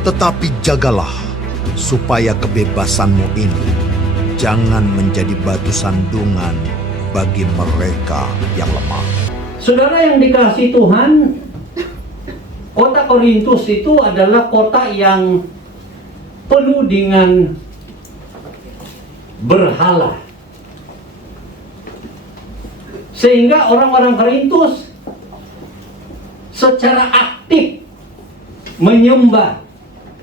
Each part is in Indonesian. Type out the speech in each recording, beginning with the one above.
Tetapi jagalah supaya kebebasanmu ini jangan menjadi batu sandungan bagi mereka yang lemah. Saudara yang dikasihi Tuhan, kota Korintus itu adalah kota yang penuh dengan berhala. Sehingga orang-orang Korintus secara aktif menyembah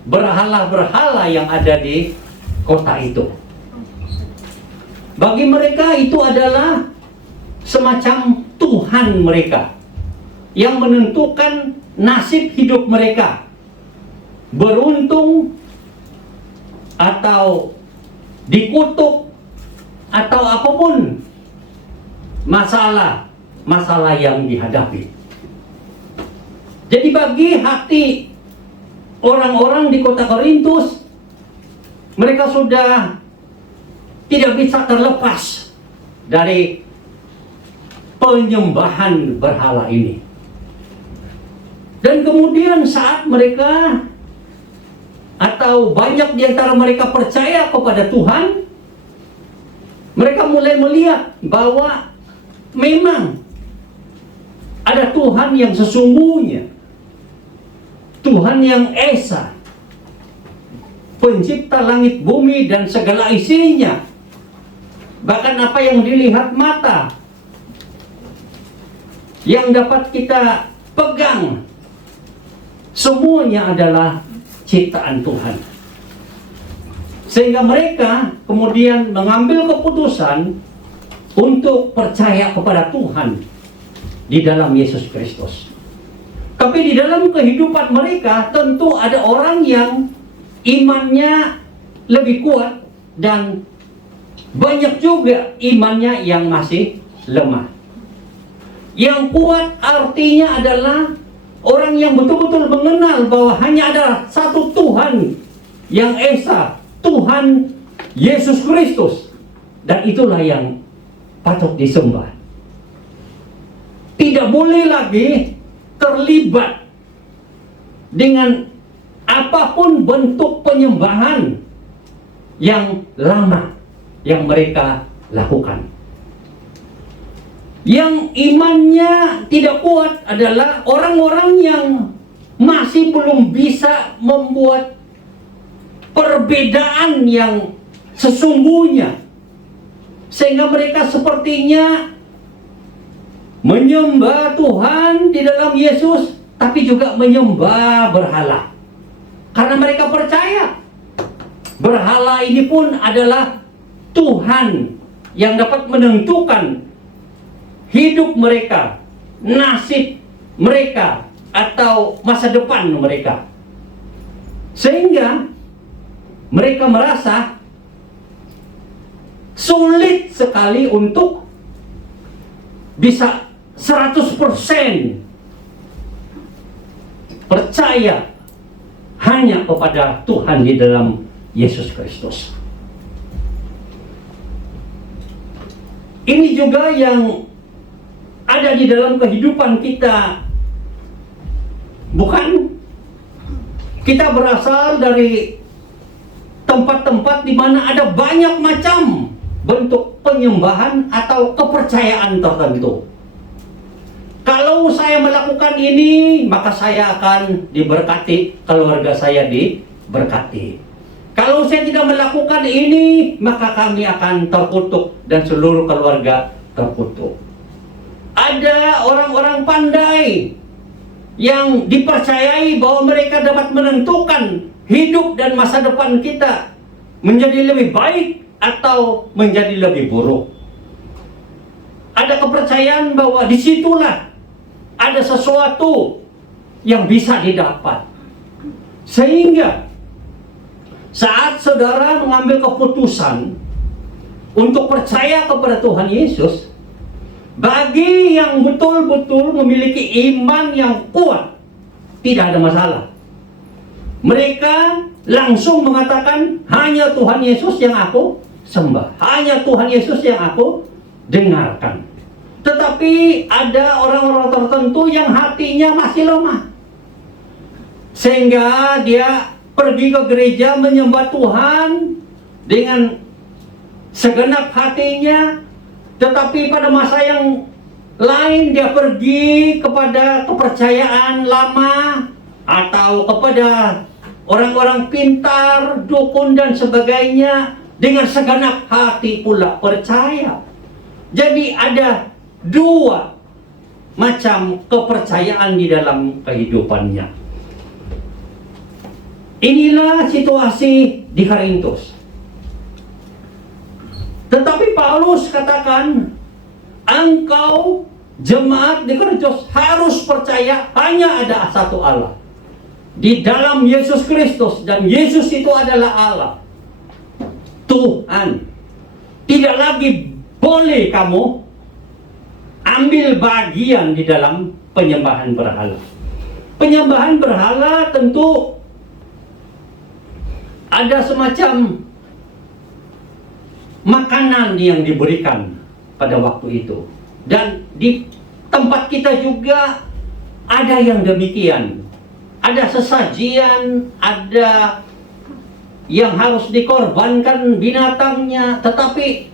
berhala-berhala yang ada di kota itu. Bagi mereka itu adalah semacam Tuhan mereka yang menentukan nasib hidup mereka, beruntung atau dikutuk atau apapun masalah yang dihadapi. Jadi bagi hati orang-orang di kota Korintus, mereka sudah tidak bisa terlepas dari penyembahan berhala ini. Dan kemudian saat mereka atau banyak di antara mereka percaya kepada Tuhan, mereka mulai melihat bahwa memang ada Tuhan yang sesungguhnya, Tuhan yang esa, pencipta langit bumi dan segala isinya. Bahkan apa yang dilihat mata, yang dapat kita pegang, semuanya adalah ciptaan Tuhan. Sehingga mereka kemudian mengambil keputusan untuk percaya kepada Tuhan di dalam Yesus Kristus. Tapi di dalam kehidupan mereka tentu ada orang yang imannya lebih kuat dan banyak juga imannya yang masih lemah. Yang kuat artinya adalah orang yang betul-betul mengenal bahwa hanya ada satu Tuhan yang esa, Tuhan Yesus Kristus, dan itulah yang patut disembah. Tidak boleh lagi terlibat dengan apapun bentuk penyembahan yang lama yang mereka lakukan. Yang imannya tidak kuat adalah orang-orang yang masih belum bisa membuat perbedaan yang sesungguhnya, sehingga mereka sepertinya menyembah Tuhan di dalam Yesus, tapi juga menyembah berhala. Karena mereka percaya berhala ini pun adalah Tuhan yang dapat menentukan hidup mereka, nasib mereka, atau masa depan mereka. Sehingga mereka merasa sulit sekali untuk bisa 100% percaya hanya kepada Tuhan di dalam Yesus Kristus. Ini juga yang ada di dalam kehidupan kita. Bukan? Kita berasal dari tempat-tempat di mana ada banyak macam bentuk penyembahan atau kepercayaan tertentu. Kalau saya melakukan ini, maka saya akan diberkati, keluarga saya diberkati. Kalau saya tidak melakukan ini, maka kami akan terkutuk dan seluruh keluarga terkutuk. Ada orang-orang pandai yang dipercayai bahwa mereka dapat menentukan hidup dan masa depan kita menjadi lebih baik atau menjadi lebih buruk. Ada kepercayaan bahwa disitulah ada sesuatu yang bisa didapat. Sehingga saat saudara mengambil keputusan untuk percaya kepada Tuhan Yesus, bagi yang betul-betul memiliki iman yang kuat, tidak ada masalah. Mereka langsung mengatakan, hanya Tuhan Yesus yang aku sembah, hanya Tuhan Yesus yang aku dengarkan. Tetapi ada orang-orang tertentu yang hatinya masih lemah, sehingga dia pergi ke gereja menyembah Tuhan dengan segenap hatinya, tetapi pada masa yang lain dia pergi kepada kepercayaan lama atau kepada orang-orang pintar, dukun dan sebagainya, dengan segenap hati pula percaya. Jadi ada dua macam kepercayaan di dalam kehidupannya. Inilah situasi di Korintus. Tetapi Paulus katakan, engkau jemaat di Korintus harus percaya hanya ada satu Allah. Di dalam Yesus Kristus, dan Yesus itu adalah Allah, Tuhan. Tidak lagi boleh kamu ambil bagian di dalam penyembahan berhala. Penyembahan berhala tentu ada semacam makanan yang diberikan pada waktu itu. Dan di tempat kita juga ada yang demikian. Ada sesajian, ada yang harus dikorbankan binatangnya, tetapi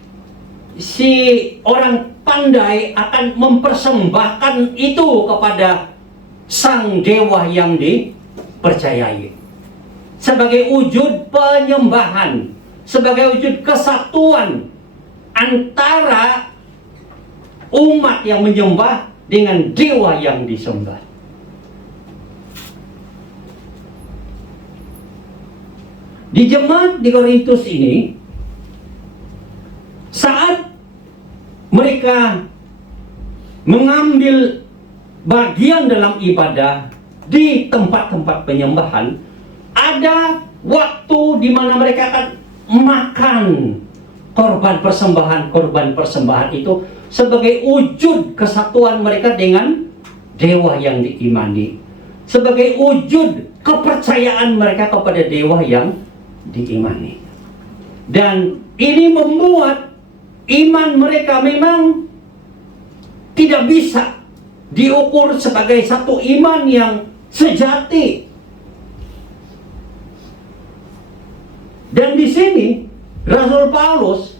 si orang pandai akan mempersembahkan itu kepada sang dewa yang dipercayai sebagai wujud penyembahan, sebagai wujud kesatuan antara umat yang menyembah dengan dewa yang disembah. Di jemaat di Korintus ini, saat mereka mengambil bagian dalam ibadah di tempat-tempat penyembahan, ada waktu di mana mereka akan makan korban persembahan itu sebagai wujud kesatuan mereka dengan dewa yang diimani, sebagai wujud kepercayaan mereka kepada dewa yang diimani. Dan ini membuat iman mereka memang tidak bisa diukur sebagai satu iman yang sejati. Dan di sini Rasul Paulus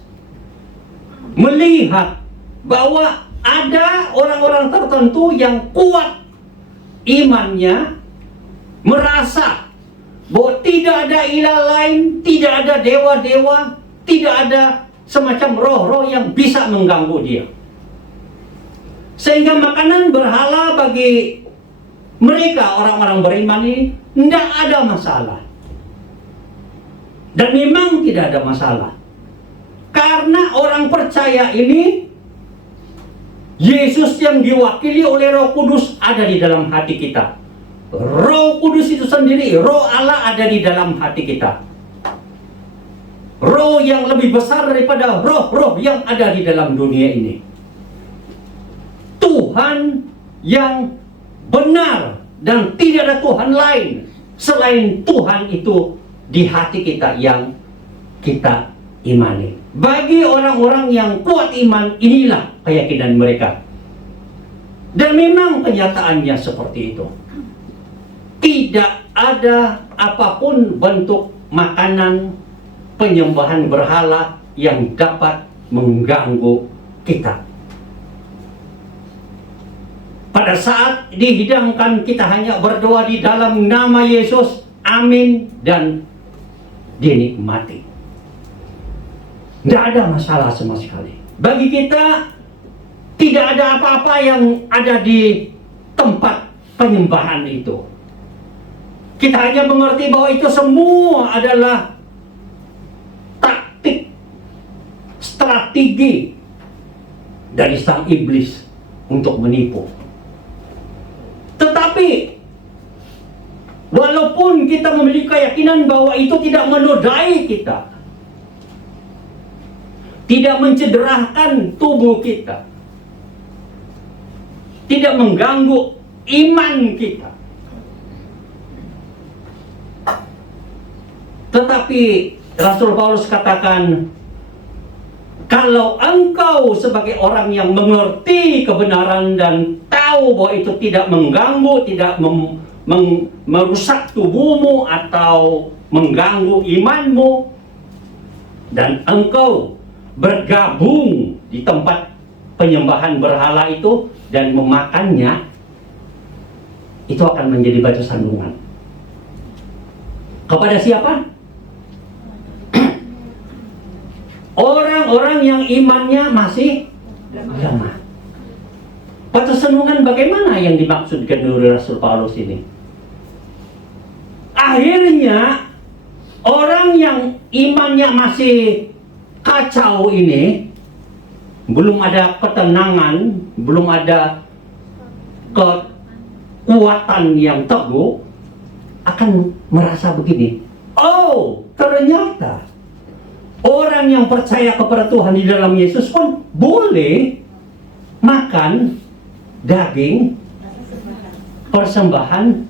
melihat bahwa ada orang-orang tertentu yang kuat imannya, merasa bahwa tidak ada ilah lain, tidak ada dewa-dewa, tidak ada semacam roh-roh yang bisa mengganggu dia. Sehingga makanan berhala bagi mereka orang-orang beriman ini tidak ada masalah. Dan memang tidak ada masalah. Karena orang percaya ini, Yesus yang diwakili oleh Roh Kudus ada di dalam hati kita. Roh Kudus itu sendiri, Roh Allah ada di dalam hati kita. Roh yang lebih besar daripada roh-roh yang ada di dalam dunia ini. Tuhan yang benar dan tidak ada Tuhan lain selain Tuhan itu di hati kita yang kita imani. Bagi orang-orang yang kuat iman, inilah keyakinan mereka. Dan memang kenyataannya seperti itu. Tidak ada apapun bentuk makanan penyembahan berhala yang dapat mengganggu kita. Pada saat dihidangkan, kita hanya berdoa di dalam nama Yesus, amin, dan dinikmati. Tidak ada masalah sama sekali. Bagi kita, tidak ada apa-apa yang ada di tempat penyembahan itu. Kita hanya mengerti bahwa itu semua adalah taktik, strategi dari sang iblis untuk menipu. Tetapi walaupun kita memiliki keyakinan bahwa itu tidak menodai kita, tidak mencederahkan tubuh kita, tidak mengganggu iman kita, tetapi Rasul Paulus katakan, kalau engkau sebagai orang yang mengerti kebenaran dan tahu bahwa itu tidak mengganggu, tidak merusak tubuhmu atau mengganggu imanmu, dan engkau bergabung di tempat penyembahan berhala itu dan memakannya, itu akan menjadi batu sandungan. Kepada siapa? Orang-orang yang imannya masih lemah. Batu sandungan bagaimana yang dimaksudkan oleh Rasul Paulus ini? Akhirnya orang yang imannya masih kacau ini, belum ada ketenangan, belum ada kekuatan yang teguh, akan merasa begini, oh ternyata orang yang percaya kepada Tuhan di dalam Yesus pun boleh makan daging persembahan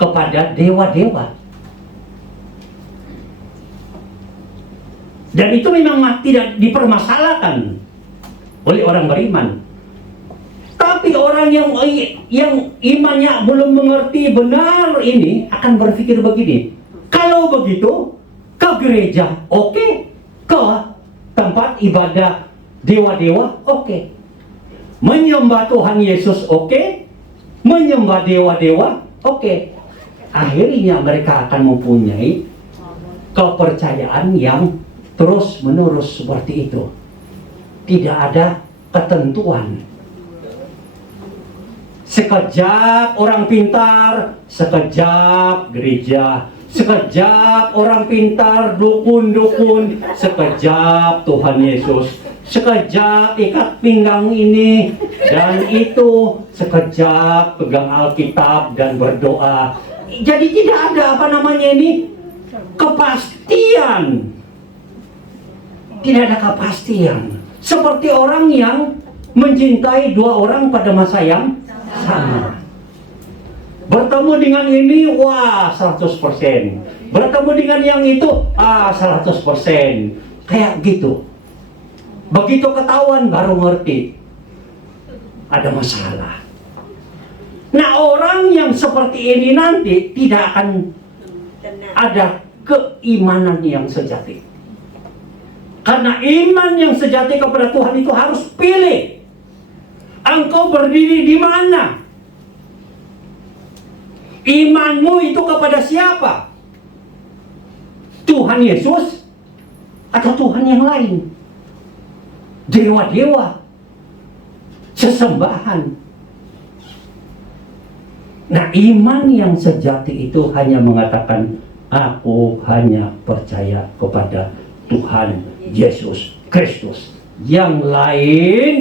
kepada dewa-dewa. Dan itu memang tidak dipermasalahkan oleh orang beriman. Tapi orang yang imannya belum mengerti benar ini akan berpikir begini, kalau begitu ke gereja oke, ke tempat ibadah dewa-dewa oke, menyembah Tuhan Yesus oke, menyembah dewa-dewa oke. Akhirnya mereka akan mempunyai kepercayaan yang terus menerus seperti itu. Tidak ada ketentuan. Sekejap orang pintar, sekejap gereja, sekejap orang pintar dukun-dukun, sekejap Tuhan Yesus, sekejap ikat pinggang ini dan itu, sekejap pegang Alkitab dan berdoa. Jadi tidak ada kepastian. Tidak ada kepastian. Seperti orang yang mencintai dua orang pada masa yang sama. Bertemu dengan ini, wah 100%. Bertemu dengan yang itu, 100%. Kayak gitu. Begitu ketahuan baru ngerti ada masalah. Nah, orang yang seperti ini nanti tidak akan ada keimanan yang sejati. Karena iman yang sejati kepada Tuhan itu harus pilih. Engkau berdiri di mana? Imanmu itu kepada siapa? Tuhan Yesus atau Tuhan yang lain? Dewa-dewa, sesembahan. Nah, iman yang sejati itu hanya mengatakan, aku hanya percaya kepada Tuhan Yesus Kristus. Yang lain,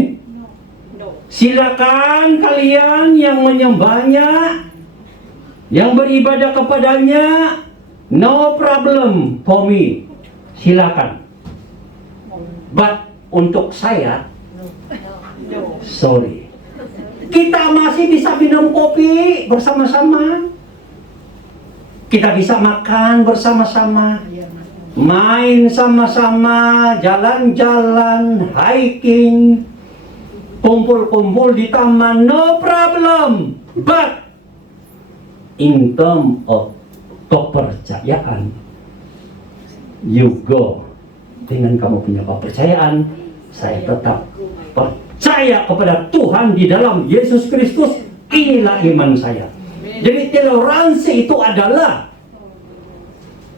silakan kalian yang menyembahnya, yang beribadah kepadanya, no problem for me. Silakan. But untuk saya, sorry. Kita masih bisa minum kopi bersama-sama. Kita bisa makan bersama-sama. Main sama-sama, jalan-jalan, hiking, kumpul-kumpul di taman, no problem. But in term of kepercayaan, you go. Dengan kamu punya kepercayaan, saya tetap percaya kepada Tuhan di dalam Yesus Kristus. Inilah iman saya. Jadi toleransi itu adalah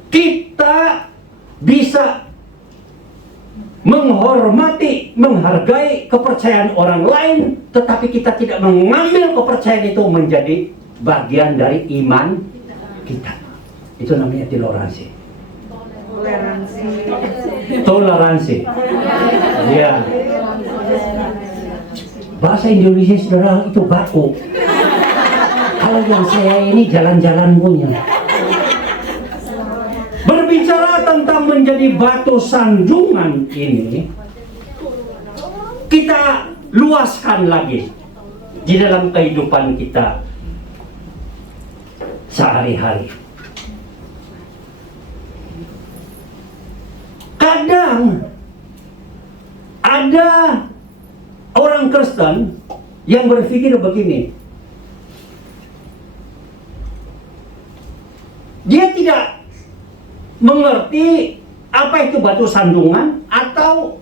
kita bisa menghormati, menghargai kepercayaan orang lain, tetapi kita tidak mengambil kepercayaan itu menjadi bagian dari iman kita. Itu namanya toleransi. Toleransi. Ya. Bahasa Indonesia saudara itu baku. Kalau yang saya ini jalan-jalan punya. Berbicara tentang menjadi batu sandungan ini, kita luaskan lagi di dalam kehidupan kita sehari-hari. Kadang ada orang Kristen yang berpikir begini, Dia tidak mengerti apa itu batu sandungan, atau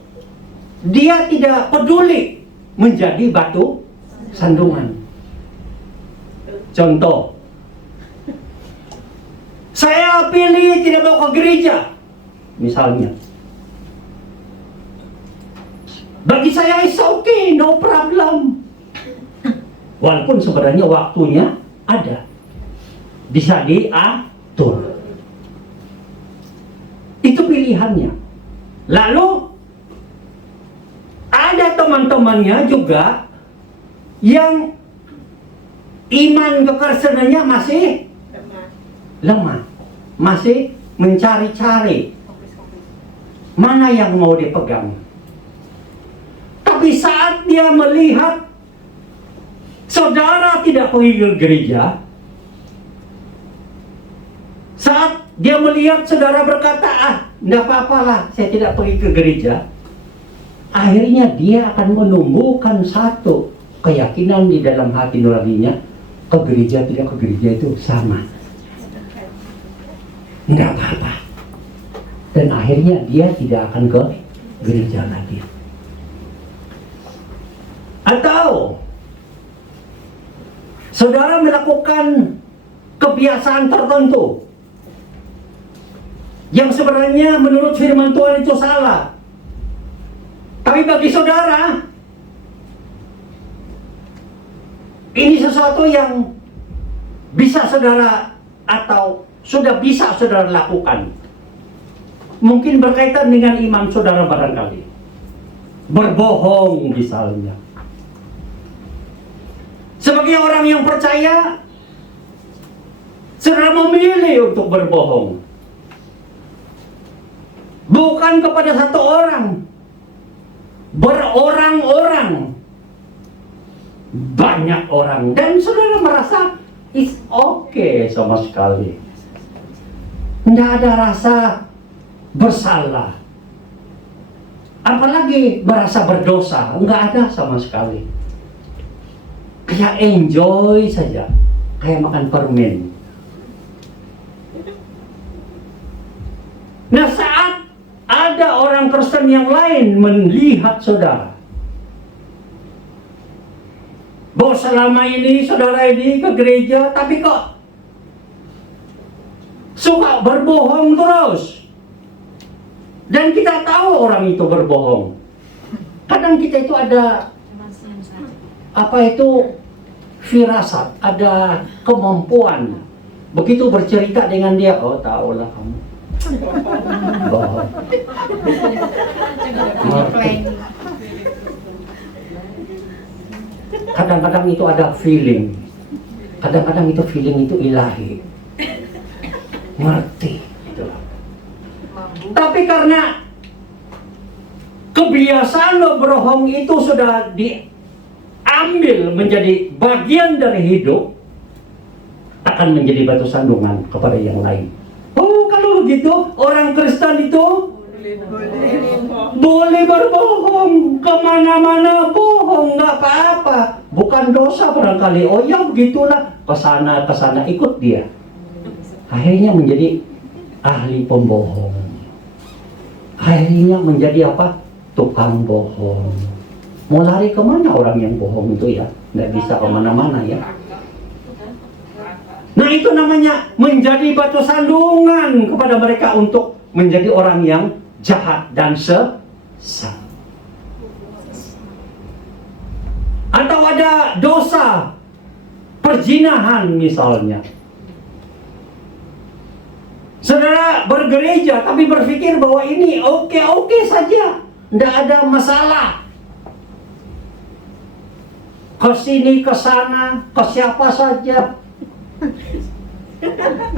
dia tidak peduli menjadi batu sandungan. Contoh, saya pilih tidak mau ke gereja, misalnya. Bagi saya it's okay, no problem. Walaupun sebenarnya waktunya ada, bisa diatur. Itu pilihannya. Lalu ada teman-temannya juga yang iman kekristenannya masih lemah, masih mencari-cari mana yang mau dipegang. Tapi saat dia melihat saudara tidak pergi ke gereja, saat dia melihat saudara berkata, enggak apa-apalah, saya tidak pergi ke gereja, akhirnya dia akan menumbuhkan satu keyakinan di dalam hati nuraninya, ke gereja tidak ke gereja itu sama, enggak apa-apa. Dan akhirnya dia tidak akan ke gereja lagi. Atau saudara melakukan kebiasaan tertentu yang sebenarnya menurut firman Tuhan itu salah, tapi bagi saudara ini sesuatu yang bisa saudara atau sudah bisa saudara lakukan. Mungkin berkaitan dengan iman saudara barangkali. Berbohong misalnya. Sebagai orang yang percaya, saudara memilih untuk berbohong. Bukan kepada satu orang, berorang-orang, banyak orang, dan saudara merasa it's okay sama sekali. Tidak ada rasa bersalah, apalagi merasa berdosa, enggak ada sama sekali. Kayak enjoy saja, kayak makan permen. Nah, saat ada orang Kristen yang lain melihat saudara bahwa selama ini saudara ini ke gereja, tapi kok suka berbohong terus, dan kita tahu orang itu berbohong. Kadang kita itu ada apa itu firasat, ada kemampuan. Begitu bercerita dengan dia, oh tahulah kamu bohong. Kadang-kadang itu ada feeling, kadang-kadang itu feeling itu ilahi, ngerti itulah. Tapi karena kebiasaan berbohong itu sudah diambil menjadi bagian dari hidup, akan menjadi batu sandungan kepada yang lain. Oh, kalau begitu orang Kristen itu boleh berbohong, kemana-mana bohong, nggak apa-apa, bukan dosa barangkali. Oh ya begitulah, kesana ikut dia. Akhirnya menjadi ahli pembohong. Akhirnya menjadi apa? Tukang bohong. Mau lari kemana orang yang bohong itu ya? Nggak bisa kemana-mana ya. Nah, itu namanya menjadi batu sandungan kepada mereka untuk menjadi orang yang jahat dan sesat. Atau ada dosa perzinahan misalnya. Saudara bergereja tapi berpikir bahwa ini oke-oke saja, tidak ada masalah. Ke sini, ke sana, ke siapa saja.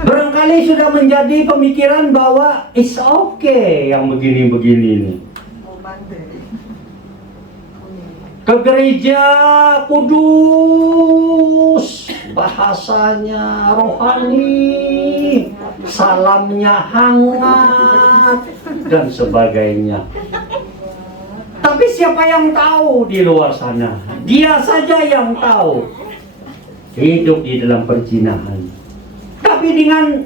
Barangkali sudah menjadi pemikiran bahwa it's okay yang begini-begini ini. Ke gereja kudus, bahasanya rohani, salamnya hangat, dan sebagainya. Tapi siapa yang tahu di luar sana? Dia saja yang tahu. Hidup di dalam perzinahan. Tapi dengan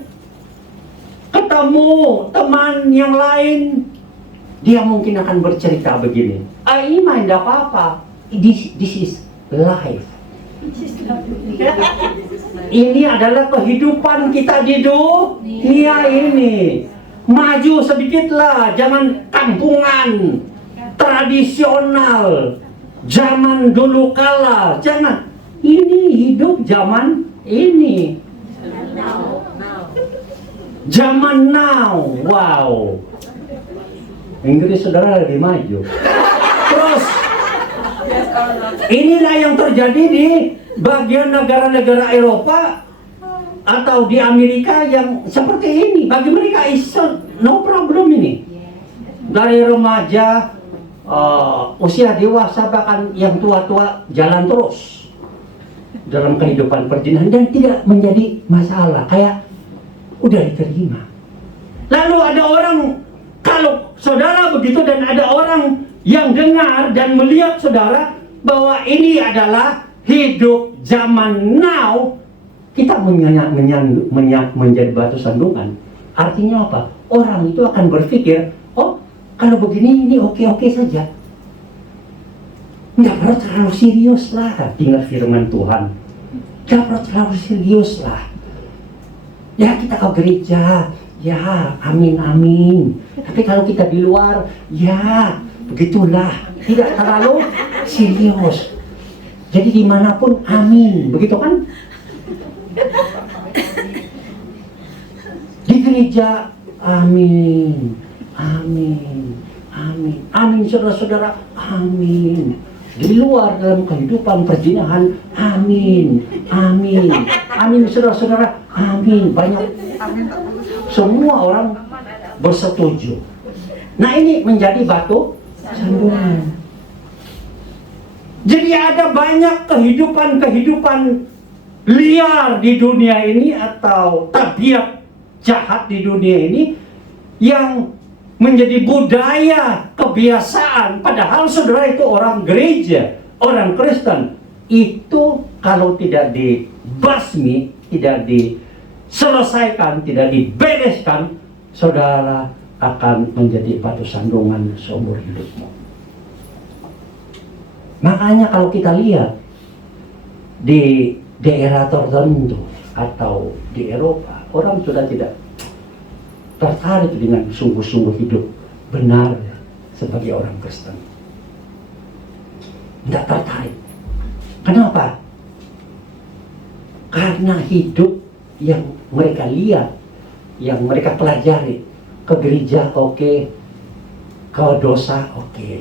ketemu teman yang lain, dia mungkin akan bercerita begini, ini mah tidak apa-apa, this is life. Ini adalah kehidupan kita di dunia ini. Maju sedikitlah, jangan kampungan, tradisional, zaman dulu kala. Jangan. Ini hidup zaman ini. Zaman now. Wow. Inggris saudara lebih maju. Terus inilah yang terjadi di bagian negara-negara Eropa atau di Amerika yang seperti ini. Bagi mereka no problem ini. Dari remaja, usia dewasa, bahkan yang tua-tua jalan terus dalam kehidupan perjinahan dan tidak menjadi masalah, kayak udah diterima. Lalu ada orang, kalau saudara begitu dan ada orang yang dengar dan melihat saudara bahwa ini adalah hidup zaman now, kita menjadi batu sandungan. Artinya apa? Orang itu akan berpikir, oh kalau begini ini oke-oke saja. Nggak perlu terlalu serius lah, tinggal firman Tuhan. Nggak perlu terlalu serius lah. Ya kita ke gereja, ya amin. Tapi kalau kita di luar, ya begitulah. Tidak terlalu serius. Jadi dimanapun amin, begitu kan? Di gereja amin, saudara-saudara, amin. Di luar dalam kehidupan perjinahan, amin, saudara-saudara, amin. Banyak, semua orang bersetuju. Nah ini menjadi batu sandungan. Jadi ada banyak kehidupan liar di dunia ini atau tabiat jahat di dunia ini yang menjadi budaya, kebiasaan, padahal saudara itu orang gereja, orang Kristen. Itu kalau tidak dibasmi, tidak diselesaikan, tidak dibereskan, saudara akan menjadi batu sandungan seumur hidupmu. Makanya kalau kita lihat di daerah tertentu atau di Eropa, orang sudah tidak tertarik dengan sungguh-sungguh hidup benar sebagai orang Kristen. Tidak tertarik. Kenapa? Karena hidup yang mereka lihat, yang mereka pelajari, ke gereja oke, ke dosa oke.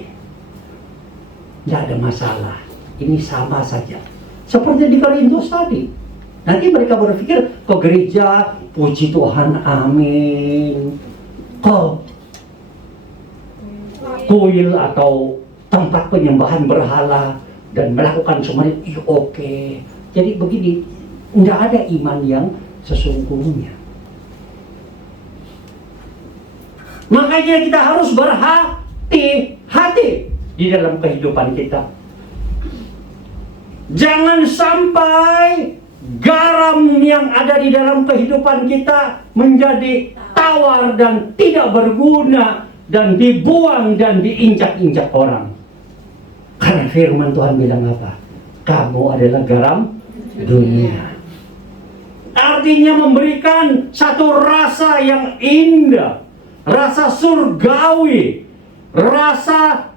Tidak ada masalah. Ini sama saja. Seperti di Korintus tadi. Nanti mereka berpikir ke gereja, puji Tuhan, amin. Ke kuil atau tempat penyembahan berhala dan melakukan semuanya, oke. Jadi begini, tidak ada iman yang sesungguhnya. Makanya kita harus berhati-hati di dalam kehidupan kita. Jangan sampai garam yang ada di dalam kehidupan kita menjadi tawar dan tidak berguna dan dibuang dan diinjak-injak orang. Karena firman Tuhan bilang apa? Kamu adalah garam dunia. Artinya memberikan satu rasa yang indah, rasa surgawi, rasa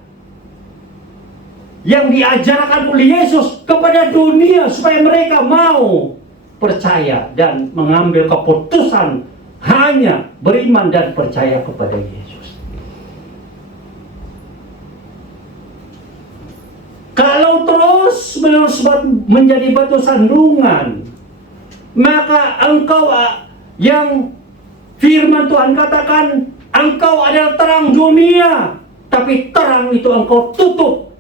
yang diajarkan oleh Yesus kepada dunia supaya mereka mau percaya dan mengambil keputusan hanya beriman dan percaya kepada Yesus. Kalau terus-menerus menjadi batu sandungan, maka engkau yang firman Tuhan katakan, engkau adalah terang dunia, tapi terang itu engkau tutup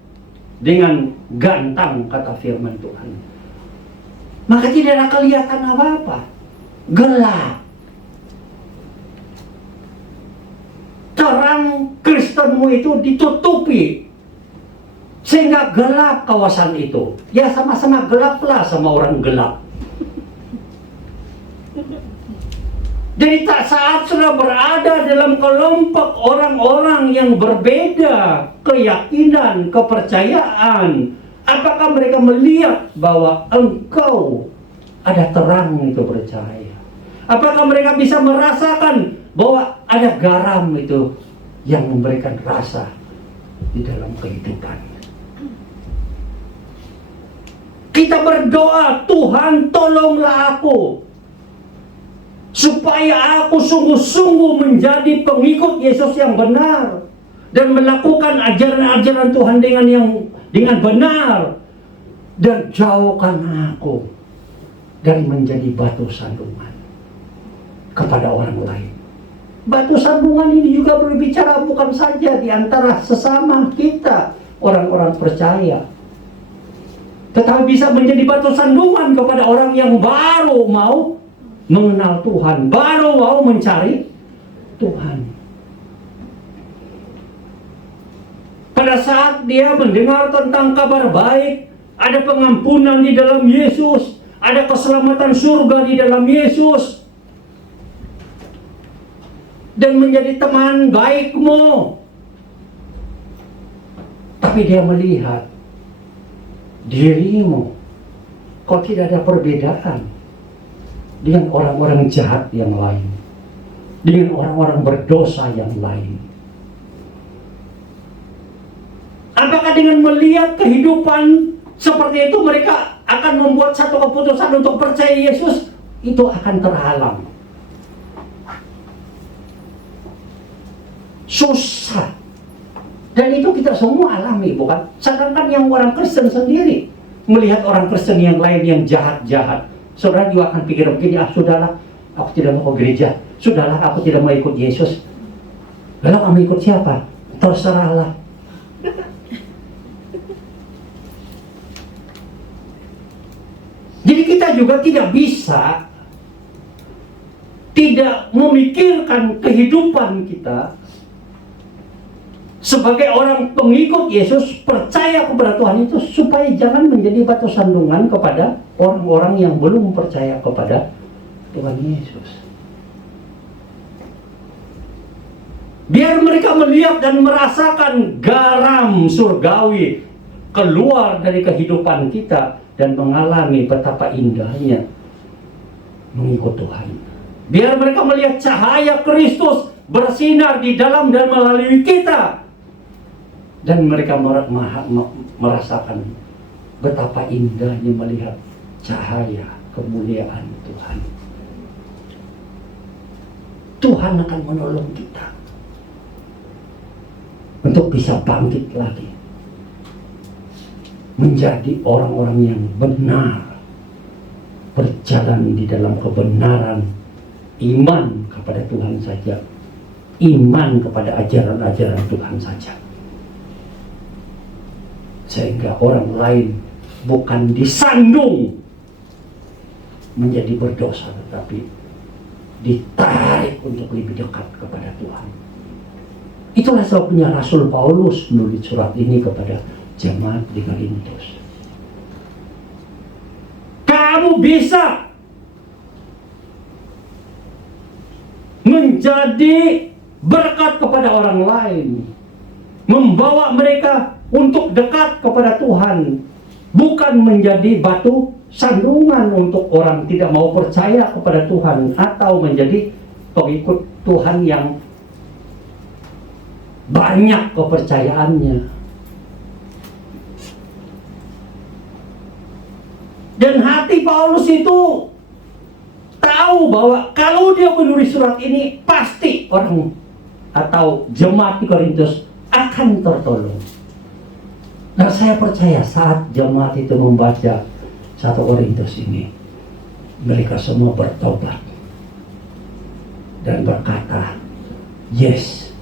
dengan gantang, kata firman Tuhan. Maka tidak ada kelihatan apa-apa. Gelap. Terang Kristenmu itu ditutupi sehingga gelap kawasan itu. Ya sama-sama gelap lah sama orang gelap. Jadi saat sudah berada dalam kelompok orang-orang yang berbeda keyakinan, kepercayaan, apakah mereka melihat bahwa engkau ada terang itu bercahaya? Apakah mereka bisa merasakan bahwa ada garam itu yang memberikan rasa di dalam kehidupan? Kita berdoa, Tuhan tolonglah aku, supaya aku sungguh-sungguh menjadi pengikut Yesus yang benar dan melakukan ajaran-ajaran Tuhan dengan benar, dan jauhkan aku dari menjadi batu sandungan kepada orang lain. Batu sandungan ini juga berbicara bukan saja di antara sesama kita orang-orang percaya, tetapi bisa menjadi batu sandungan kepada orang yang baru mau mengenal Tuhan, baru mau mencari Tuhan. Pada saat dia mendengar tentang kabar baik, ada pengampunan di dalam Yesus, ada keselamatan surga di dalam Yesus, dan menjadi teman baikmu, tapi dia melihat dirimu kok tidak ada perbedaan dengan orang-orang jahat yang lain, dengan orang-orang berdosa yang lain. Apakah dengan melihat kehidupan seperti itu mereka akan membuat satu keputusan untuk percaya Yesus? Itu akan terhalang. Susah. Dan itu kita semua alami, bukan? Sedangkan yang orang Kristen sendiri melihat orang Kristen yang lain yang jahat-jahat, saudara juga akan pikir begini, sudahlah, aku tidak mau ke gereja, sudahlah, aku tidak mau ikut Yesus. Lalu kamu ikut siapa? Terserahlah. Jadi kita juga tidak bisa tidak memikirkan kehidupan kita sebagai orang pengikut Yesus, percaya kepada Tuhan itu, supaya jangan menjadi batu sandungan kepada orang-orang yang belum percaya kepada Tuhan Yesus. Biar mereka melihat dan merasakan garam surgawi keluar dari kehidupan kita dan mengalami betapa indahnya mengikut Tuhan. Biar mereka melihat cahaya Kristus bersinar di dalam dan melalui kita, dan mereka merasakan betapa indahnya melihat cahaya kemuliaan Tuhan. Tuhan akan menolong kita untuk bisa bangkit lagi, menjadi orang-orang yang benar, berjalan di dalam kebenaran, iman kepada Tuhan saja, iman kepada ajaran-ajaran Tuhan saja, sehingga orang lain bukan disandung menjadi berdosa, tetapi ditarik untuk lebih dekat kepada Tuhan. Itulah sebabnya Rasul Paulus menulis surat ini kepada jemaat di Korintus. Kamu bisa menjadi berkat kepada orang lain, membawa mereka untuk dekat kepada Tuhan, bukan menjadi batu sandungan untuk orang tidak mau percaya kepada Tuhan, atau menjadi pengikut Tuhan yang banyak kepercayaannya. Dan hati Paulus itu tahu bahwa kalau dia menulis surat ini, pasti orang atau jemaat di Korintus akan tertolong. Nah, saya percaya saat jemaat itu membaca 1 Korintus ini, mereka semua bertobat dan berkata, yes,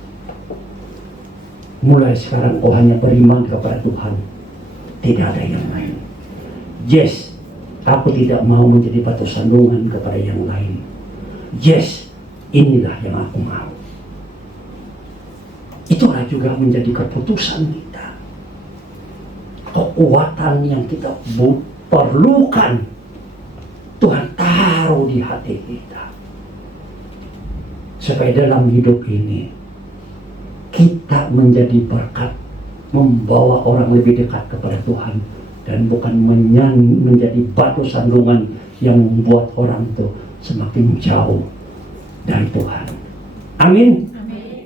mulai sekarang kau hanya beriman kepada Tuhan, tidak ada yang lain. Yes, aku tidak mau menjadi batu sandungan kepada yang lain. Yes, inilah yang aku mau. Itulah juga menjadi keputusan kita, kekuatan yang kita perlukan. Tuhan taruh di hati kita. supaya dalam hidup ini kita menjadi berkat, membawa orang lebih dekat kepada Tuhan, dan bukan menjadi batu sandungan yang membuat orang itu semakin jauh dari Tuhan. Amin.